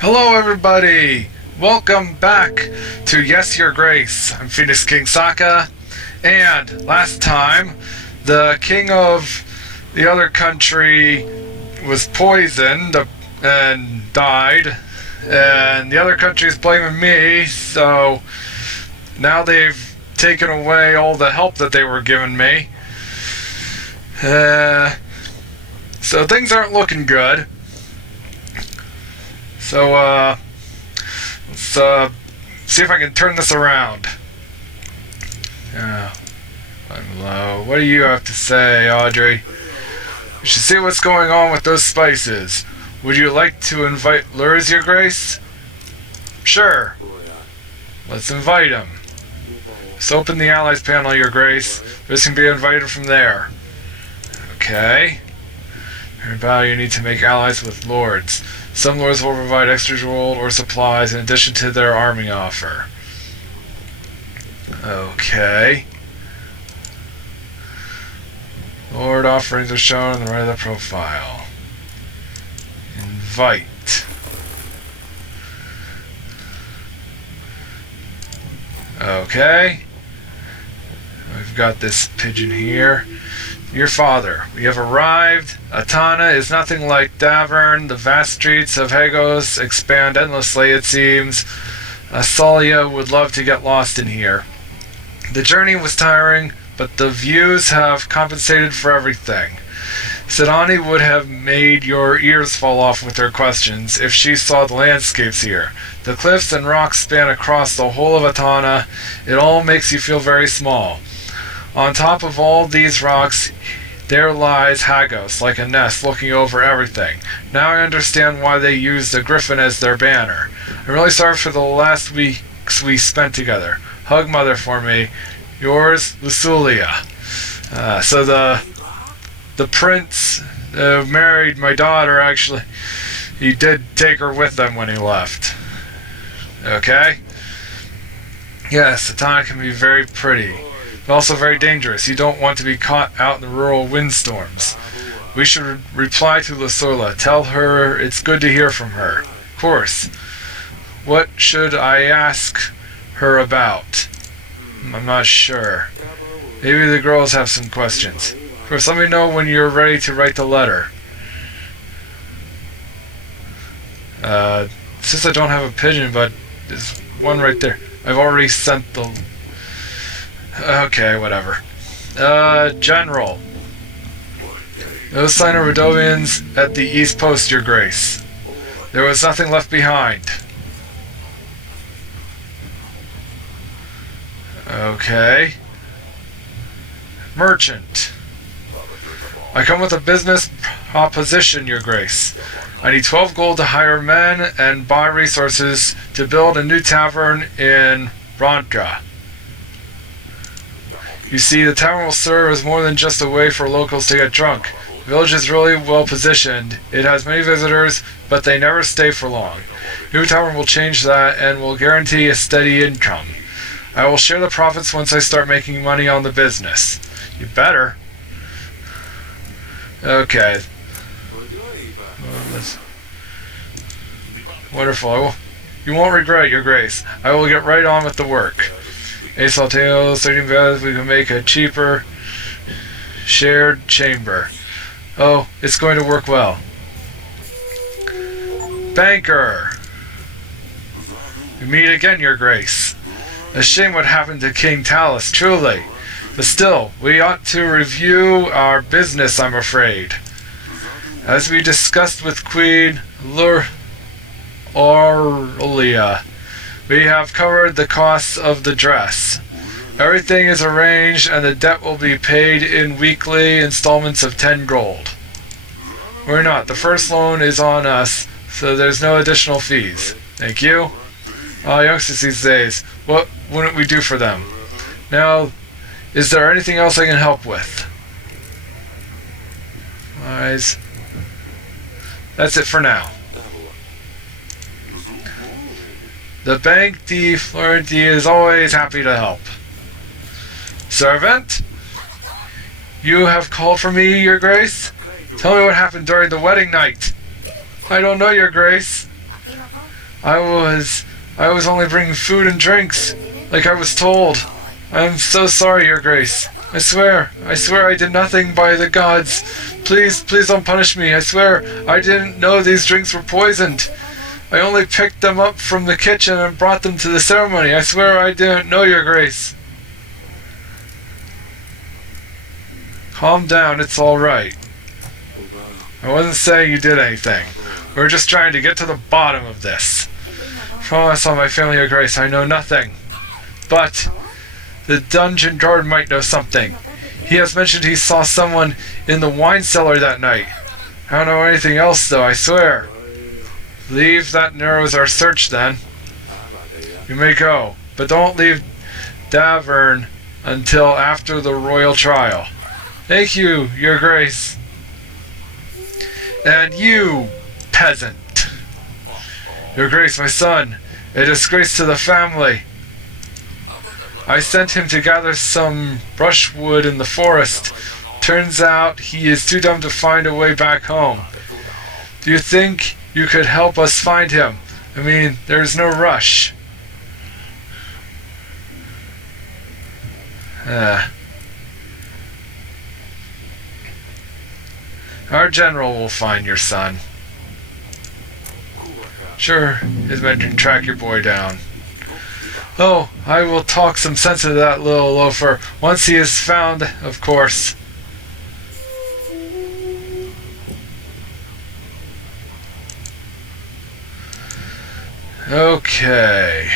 Hello, everybody! Welcome back to Yes, Your Grace. I'm Phoenix King Sokka, and last time, the king of the other country was poisoned and died, and the other country is blaming me, so now they've taken away all the help that they were giving me. So things aren't looking good. So, let's see if I can turn this around. Hello. What do you have to say, Audrey? We should see what's going on with those spices. Would you like to invite Lurs, Your Grace? Sure. Let's invite him. Let's open the Allies panel, Your Grace. This can be invited from there. Okay. Everybody, you need to make allies with lords. Some lords will provide extra gold or supplies in addition to their arming offer. Okay. Lord offerings are shown on the right of the profile. Invite. Okay. We've got this pigeon here. Your father, we have arrived. Atana is nothing like Davern. The vast streets of Hagos expand endlessly, it seems. Asalia would love to get lost in here. The journey was tiring, but the views have compensated for everything. Sidani would have made your ears fall off with her questions if she saw the landscapes here. The cliffs and rocks span across the whole of Atana. It all makes you feel very small. On top of all these rocks, there lies Hagos, like a nest looking over everything. Now I understand why they used a griffin as their banner. I'm really sorry for the last weeks we spent together. Hug Mother for me. Yours, Luculia. So the prince married my daughter, actually. He did take her with him when he left. Okay? Yes, Atana can be very pretty. Also very dangerous. You don't want to be caught out in the rural windstorms. We should reply to Lasorla. Tell her it's good to hear from her. Of course. What should I ask her about? I'm not sure. Maybe the girls have some questions. Of course, let me know when you're ready to write the letter. Since I don't have a pigeon, but there's one right there. I've already sent the... Okay, whatever. General. No sign of Radovians at the East Post, Your Grace. There was nothing left behind. Okay. Merchant. I come with a business proposition, Your Grace. I need 12 gold to hire men and buy resources to build a new tavern in Branka. You see, the tavern will serve as more than just a way for locals to get drunk. The village is really well positioned. It has many visitors, but they never stay for long. New tavern will change that and will guarantee a steady income. I will share the profits once I start making money on the business. You better. Okay. Wonderful. You won't regret it, Your Grace. I will get right on with the work. Ace Alteo, 13 values, we can make a cheaper shared chamber. Oh, it's going to work well. Banker! We meet again, Your Grace. A shame what happened to King Talus, truly. But still, we ought to review our business, I'm afraid. As we discussed with Queen Aurelia, we have covered the costs of the dress. Everything is arranged and the debt will be paid in weekly installments of 10 gold. We're not. The first loan is on us, so there's no additional fees. Thank you. Youngsters these days, what wouldn't we do for them? Now, is there anything else I can help with? Eyes. That's it for now. The Banque de Florenti is always happy to help. Servant? You have called for me, Your Grace? Tell me what happened during the wedding night. I don't know, Your Grace. I was only bringing food and drinks, like I was told. I am so sorry, Your Grace. I swear I did nothing by the gods. Please don't punish me. I swear, I didn't know these drinks were poisoned. I only picked them up from the kitchen and brought them to the ceremony. I swear I didn't know, Your Grace. Calm down, it's all right. I wasn't saying you did anything. We were just trying to get to the bottom of this. Promise on my family, Your Grace, I know nothing. But the dungeon guard might know something. He has mentioned he saw someone in the wine cellar that night. I don't know anything else, though, I swear. Leave that narrows our search, then. You may go, but don't leave Davern until after the royal trial. Thank you, Your Grace. And you, peasant. Your Grace, my son, a disgrace to the family. I sent him to gather some brushwood in the forest. Turns out he is too dumb to find a way back home. Do you think you could help us find him? I mean, there's no rush. Our general will find your son. Sure, his men can track your boy down. Oh, I will talk some sense into that little loafer once he is found, of course. Okay.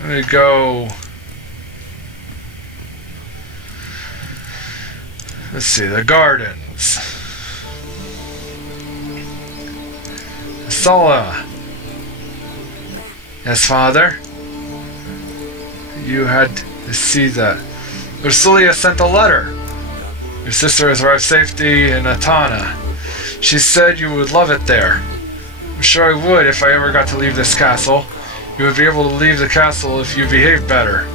Let me go. Let's see, the gardens. Sala. Yes, Father? You had to see that. Ursulia sent a letter. Your sister has arrived safely in Atana. She said you would love it there. I'm sure I would if I ever got to leave this castle. You would be able to leave the castle if you behaved better.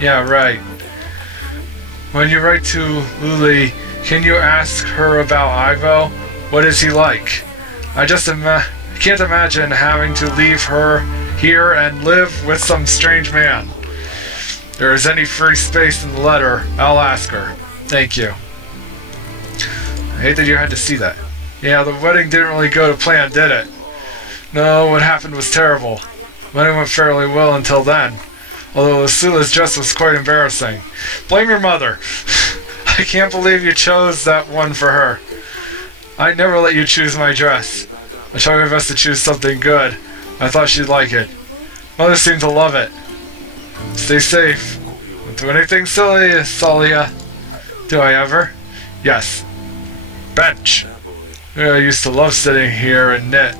Yeah, right. When you write to Luli, can you ask her about Ivo? What is he like? I can't imagine having to leave her here and live with some strange man. If there is any free space in the letter, I'll ask her. Thank you. I hate that you had to see that. Yeah, the wedding didn't really go to plan, did it? No, what happened was terrible. The wedding went fairly well until then. Although Lucilia's dress was quite embarrassing. Blame your mother. I can't believe you chose that one for her. I never let you choose my dress. I tried my best to choose something good. I thought she'd like it. Mother seemed to love it. Stay safe. Don't do anything silly, Salia. Do I ever? Yes. Bench. I used to love sitting here and knit.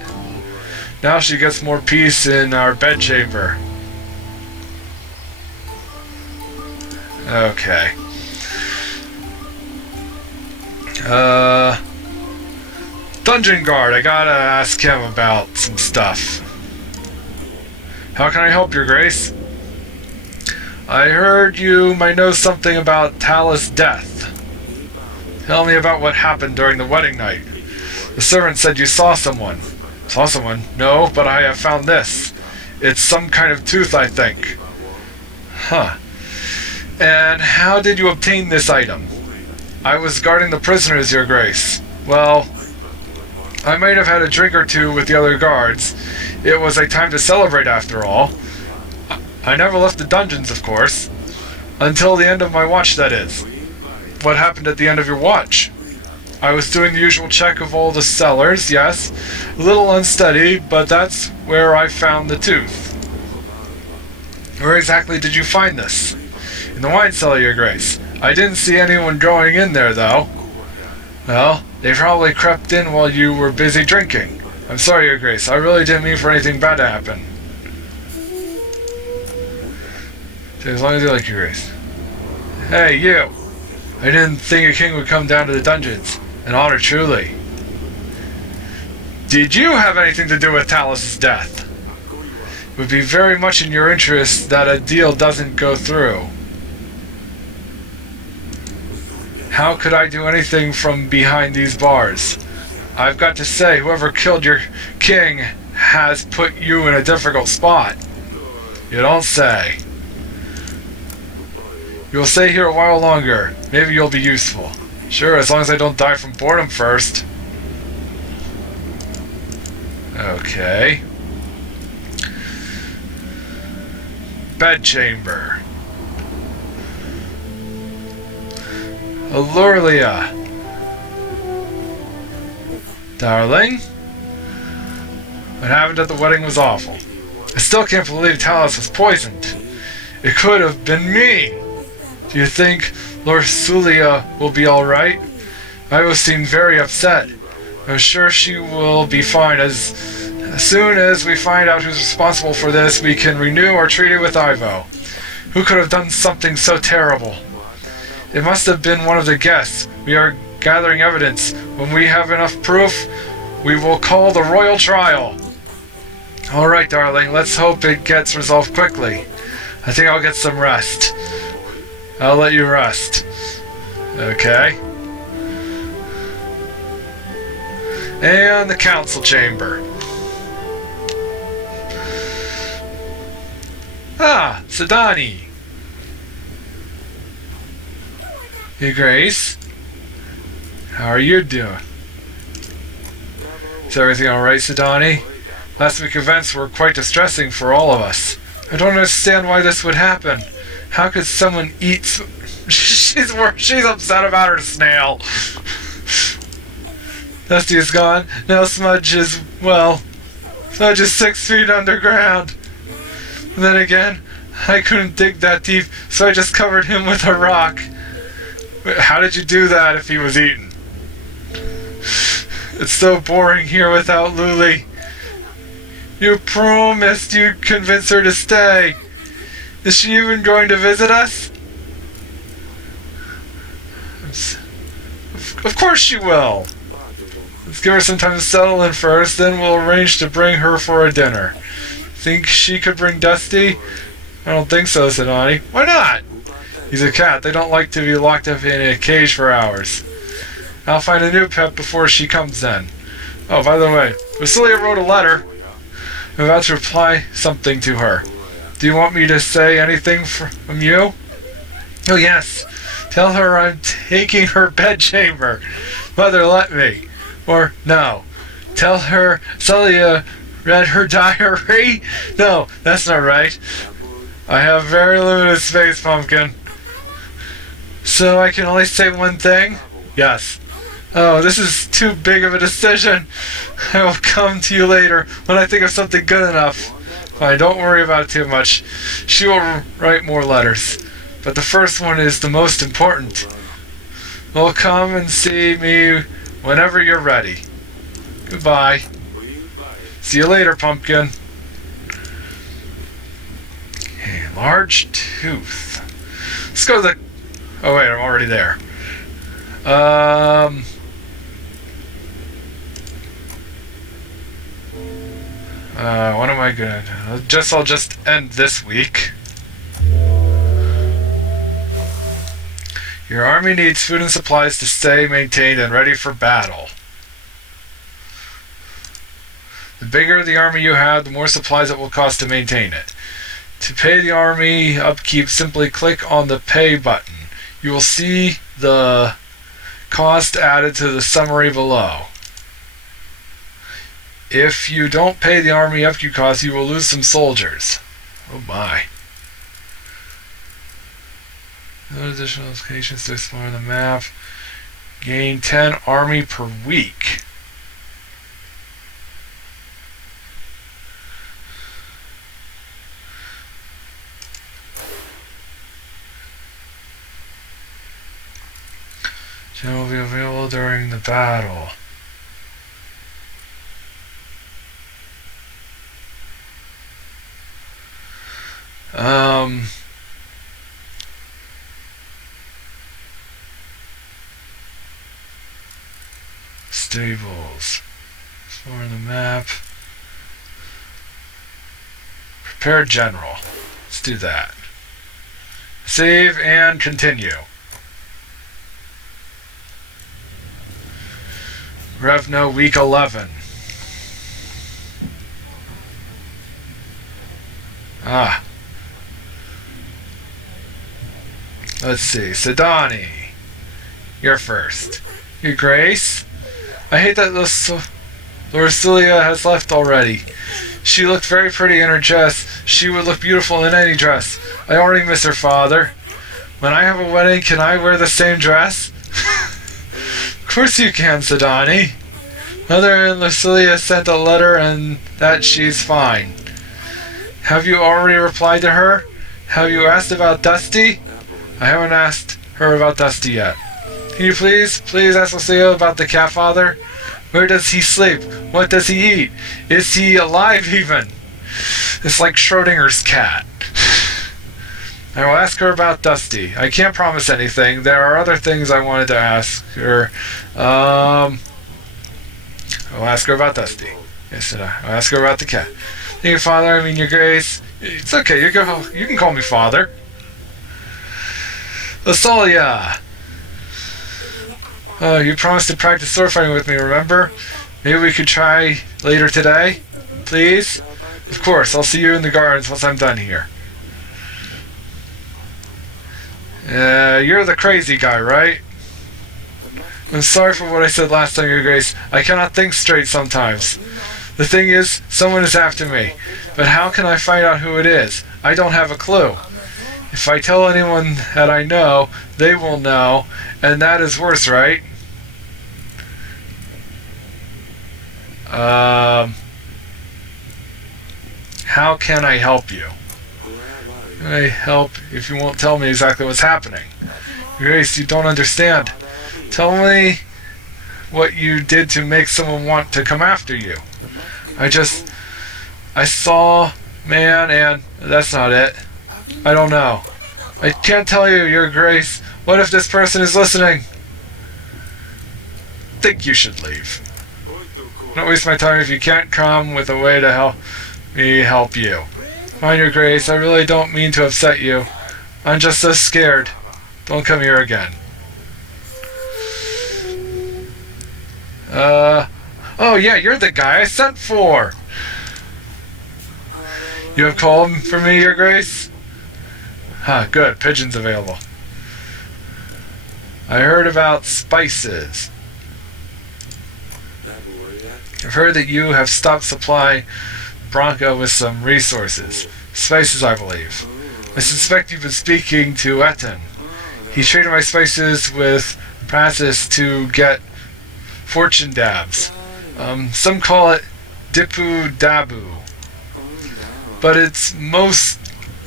Now she gets more peace in our bedchamber. Okay. Dungeon guard, I gotta ask him about some stuff. How can I help, Your Grace? I heard you might know something about Talus' death. Tell me about what happened during the wedding night. The servant said you saw someone. Saw someone? No, but I have found this. It's some kind of tooth, I think. Huh. And how did you obtain this item? I was guarding the prisoners, Your Grace. Well, I might have had a drink or two with the other guards. It was a time to celebrate, after all. I never left the dungeons, of course. Until the end of my watch, that is. What happened at the end of your watch? I was doing the usual check of all the cellars, yes. A little unsteady, but that's where I found the tooth. Where exactly did you find this? In the wine cellar, Your Grace. I didn't see anyone going in there, though. Well, they probably crept in while you were busy drinking. I'm sorry, Your Grace. I really didn't mean for anything bad to happen. As long as you like, Your Grace. Hey, you! I didn't think a king would come down to the dungeons. An honor, truly. Did you have anything to do with Talus' death? It would be very much in your interest that a deal doesn't go through. How could I do anything from behind these bars? I've got to say, whoever killed your king has put you in a difficult spot. You don't say. You'll stay here a while longer. Maybe you'll be useful. Sure, as long as I don't die from boredom first. Okay. Bedchamber. Allurlia. Darling? What happened at the wedding was awful. I still can't believe Talos was poisoned. It could have been me. Do you think Lorsulia will be alright? Ivo seemed very upset. I'm sure she will be fine. As soon as we find out who's responsible for this, we can renew our treaty with Ivo. Who could have done something so terrible? It must have been one of the guests. We are gathering evidence. When we have enough proof, we will call the royal trial. Alright, darling, let's hope it gets resolved quickly. I think I'll get some rest. I'll let you rest. Okay. And the council chamber. Ah, Sidani. Hey, Grace. How are you doing? Is everything alright, Sidani? Last week's events were quite distressing for all of us. I don't understand why this would happen. How could someone eat... She's upset about her snail. Dusty is gone. Now Smudge is, well... Smudge is 6 feet underground. And then again, I couldn't dig that deep, so I just covered him with a rock. How did you do that if he was eaten? It's so boring here without Luli. You promised you'd convince her to stay. Is she even going to visit us? Of course she will. Let's give her some time to settle in first, then we'll arrange to bring her for a dinner. Think she could bring Dusty? I don't think so, said Ani. Why not? He's a cat. They don't like to be locked up in a cage for hours. I'll find a new pet before she comes then. Oh, by the way, Vasilia wrote a letter. I'm about to reply something to her. Do you want me to say anything from you? Oh, yes. Tell her I'm taking her bedchamber. Mother, let me. Or, no. Tell her Celia read her diary? No, that's not right. I have very limited space, Pumpkin. So I can only say one thing? Yes. Oh, this is too big of a decision. I will come to you later when I think of something good enough. Fine, don't worry about it too much. She will write more letters. But the first one is the most important. Well, come and see me whenever you're ready. Goodbye. See you later, Pumpkin. Okay, large tooth. Let's go to the... Oh, wait, I'm already there. What am I gonna do? I'll just end this week. Your army needs food and supplies to stay maintained and ready for battle. The bigger the army you have, the more supplies it will cost to maintain it. To pay the army upkeep, simply click on the Pay button. You will see the cost added to the summary below. If you don't pay the army upkeep costs, you will lose some soldiers. Oh my. No additional locations to explore the map. Gain 10 army per week. Gem will be available during the battle. Stables. Explore the map. Prepare general. Let's do that. Save and continue. Revno, week 11. Ah. Let's see. Sidani. You're first. Your Grace? I hate that Lorcilia has left already. She looked very pretty in her dress. She would look beautiful in any dress. I already miss her father. When I have a wedding, can I wear the same dress? Of course you can, Sidani. Mother and Lucilia sent a letter and that she's fine. Have you already replied to her? Have you asked about Dusty? I haven't asked her about Dusty yet. Can you please ask Lucia about the cat father? Where does he sleep? What does he eat? Is he alive even? It's like Schrodinger's cat. I will ask her about Dusty. I can't promise anything. There are other things I wanted to ask her. I'll ask her about Dusty. Yes, I'll ask her about the cat. Thank you, Father. I mean, Your Grace. It's okay. You can call me Father. Lasalia. You promised to practice sword fighting with me, remember? Maybe we could try later today? Please? Of course. I'll see you in the gardens once I'm done here. You're the crazy guy, right? I'm sorry for what I said last time, Your Grace. I cannot think straight sometimes. The thing is, someone is after me. But how can I find out who it is? I don't have a clue. If I tell anyone that I know, they will know, and that is worse, right? How can I help you? Can I help if you won't tell me exactly what's happening? Your Grace, you don't understand. Tell me what you did to make someone want to come after you. I saw man and that's not it. I don't know. I can't tell you, Your Grace. What if this person is listening? Think you should leave. Don't waste my time if you can't come with a way to help me help you. Mind, Your Grace, I really don't mean to upset you. I'm just so scared. Don't come here again. Oh yeah, you're the guy I sent for. You have called for me, Your Grace? Huh, good. Pigeon's available. I heard about spices. I've heard that you have stopped supplying Bronco with some resources. Spices, I believe. I suspect you've been speaking to Etten. He traded my spices with Praxis to get fortune dabs. Some call it Dipu Dabu, but it's most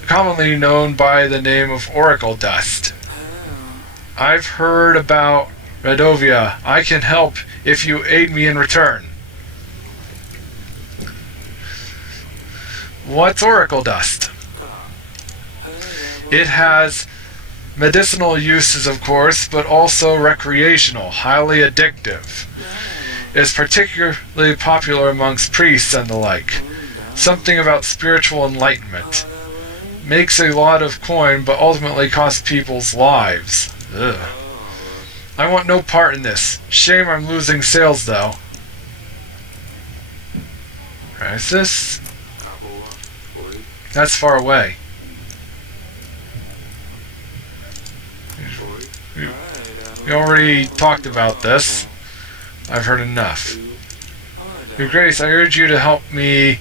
commonly known by the name of Oracle Dust. I've heard about Radovia. I can help if you aid me in return. What's Oracle Dust? It has medicinal uses, of course, but also recreational, highly addictive. It is particularly popular amongst priests and the like. Something about spiritual enlightenment. Makes a lot of coin, but ultimately costs people's lives. Ugh. I want no part in this. Shame I'm losing sales, though. Crisis? That's far away. We already talked about this. I've heard enough. Your Grace, I urge you to help me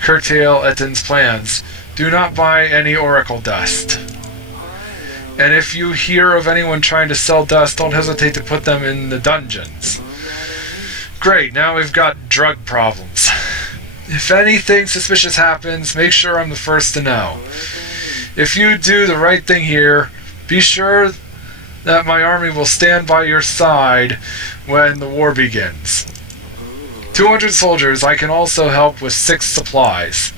curtail Etten's plans. Do not buy any Oracle Dust. And if you hear of anyone trying to sell dust, don't hesitate to put them in the dungeons. Great, now we've got drug problems. If anything suspicious happens, make sure I'm the first to know. If you do the right thing here, be sure that my army will stand by your side when the war begins. 200 soldiers. I can also help with 6 supplies.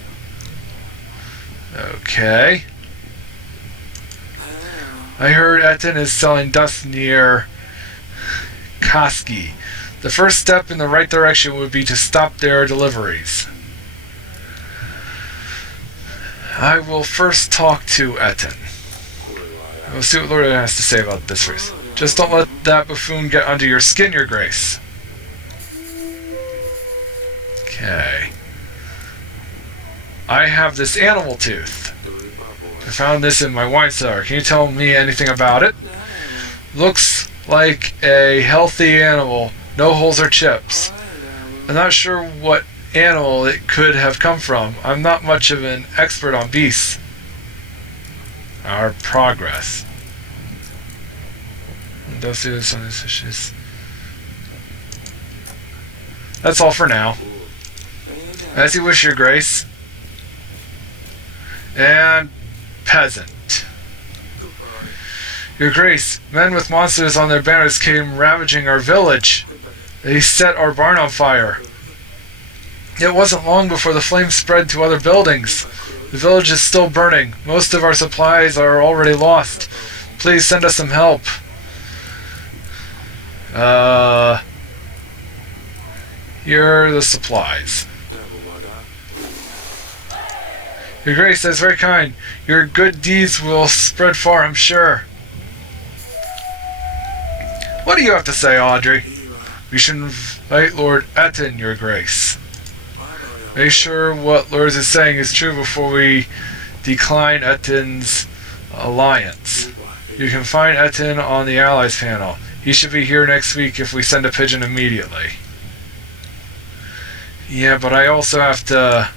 Okay. I heard Etten is selling dust near Koski. The first step in the right direction would be to stop their deliveries. I will first talk to Etten. We'll see what Lord has to say about this first. Just don't let that buffoon get under your skin, Your Grace. Okay. I have this animal tooth. I found this in my wine cellar. Can you tell me anything about it? Looks like a healthy animal. No holes or chips. I'm not sure what animal it could have come from. I'm not much of an expert on beasts. Our progress. Don't see this on this issues. That's all for now. As you wish, Your Grace. And peasant. Your Grace, men with monsters on their banners came ravaging our village. They set our barn on fire. It wasn't long before the flames spread to other buildings. The village is still burning. Most of our supplies are already lost. Please send us some help. Here are the supplies. Your Grace, that's very kind. Your good deeds will spread far, I'm sure. What do you have to say, Audrey? We should invite Lord Etten, Your Grace. Make sure what Lurs is saying is true before we decline Etten's alliance. You can find Etten on the Allies panel. He should be here next week if we send a pigeon immediately. Yeah, but I also have to...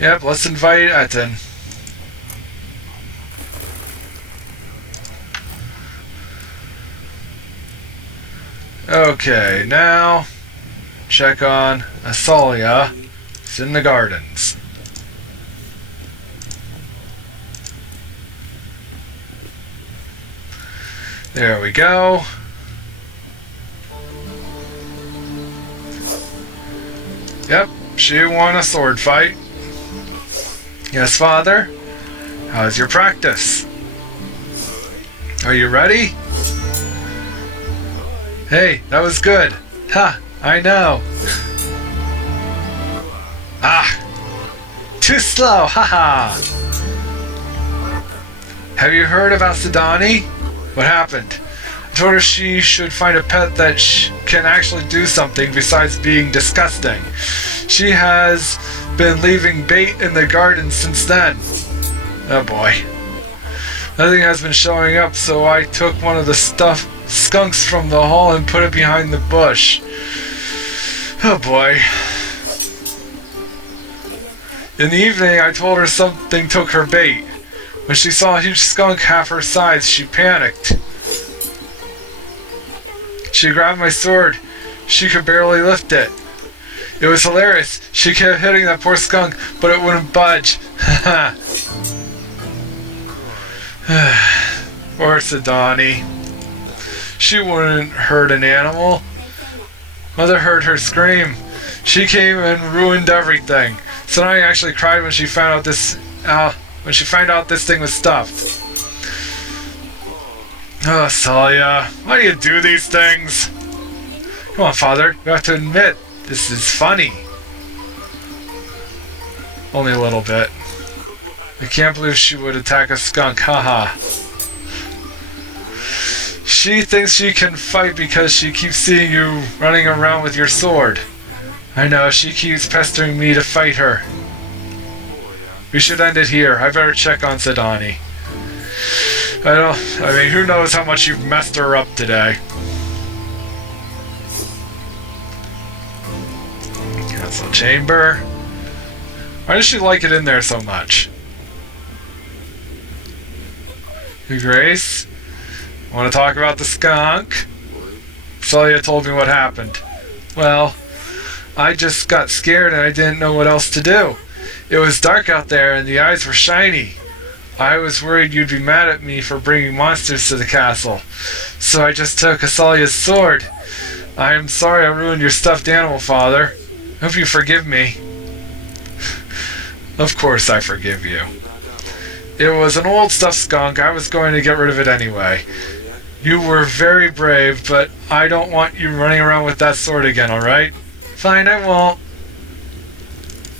Yep, let's invite Etten. Okay, now check on Asalia. It's in the gardens. There we go. Yep, she won a sword fight. Yes, Father? How's your practice? Are you ready? Hey, that was good. Ha, I know. Ah, too slow, haha. Have you heard about Sidani? What happened? I told her she should find a pet that can actually do something besides being disgusting. She has been leaving bait in the garden since then. Oh boy. Nothing has been showing up, so I took one of the skunks from the hall and put it behind the bush. Oh boy. In the evening, I told her something took her bait. When she saw a huge skunk half her size, she panicked. She grabbed my sword. She could barely lift it. It was hilarious. She kept hitting that poor skunk, but it wouldn't budge. Poor Sidani. She wouldn't hurt an animal. Mother heard her scream. She came and ruined everything. Sidani actually cried when she found out this thing was stuffed. Oh, Salia, why do you do these things? Come on, Father, you have to admit, this is funny. Only a little bit. I can't believe she would attack a skunk, haha. She thinks she can fight because she keeps seeing you running around with your sword. I know, she keeps pestering me to fight her. We should end it here. I better check on Sidani. I mean, who knows how much you've messed her up today. Council chamber. Why does she like it in there so much? Your Grace, want to talk about the skunk? Celia told me what happened. Well, I just got scared and I didn't know what else to do. It was dark out there and the eyes were shiny. I was worried you'd be mad at me for bringing monsters to the castle, so I just took Asalia's sword. I am sorry I ruined your stuffed animal, Father. Hope you forgive me. Of course I forgive you. It was an old stuffed skunk. I was going to get rid of it anyway. You were very brave, but I don't want you running around with that sword again, alright? Fine, I won't.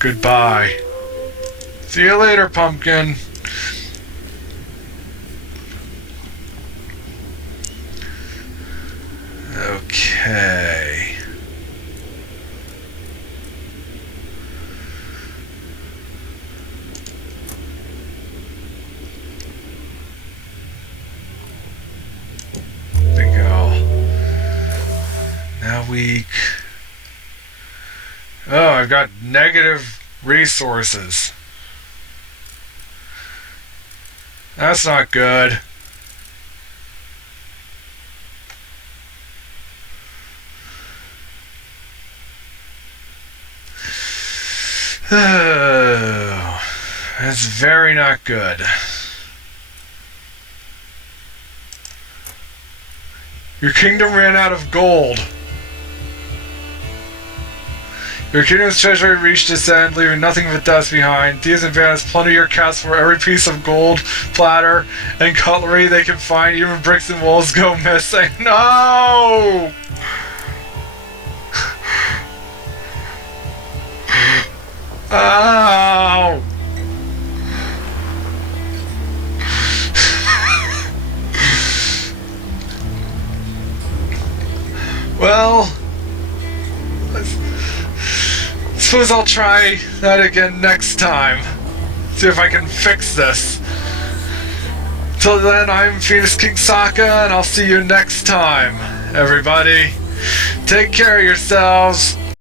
Goodbye. See you later, Pumpkin. Okay. There we go. Now weak. Oh, I've got negative resources. That's not good. Oh, that's very not good. Your kingdom ran out of gold. Your kingdom's treasury reached its end, leaving nothing but dust behind. Thieves and bandits plunder your castle for every piece of gold, platter, and cutlery they can find. Even bricks and walls go missing. No! Ow! Well, I suppose I'll try that again next time. See if I can fix this. Till then, I'm Phoenix King Sokka, and I'll see you next time, everybody. Take care of yourselves.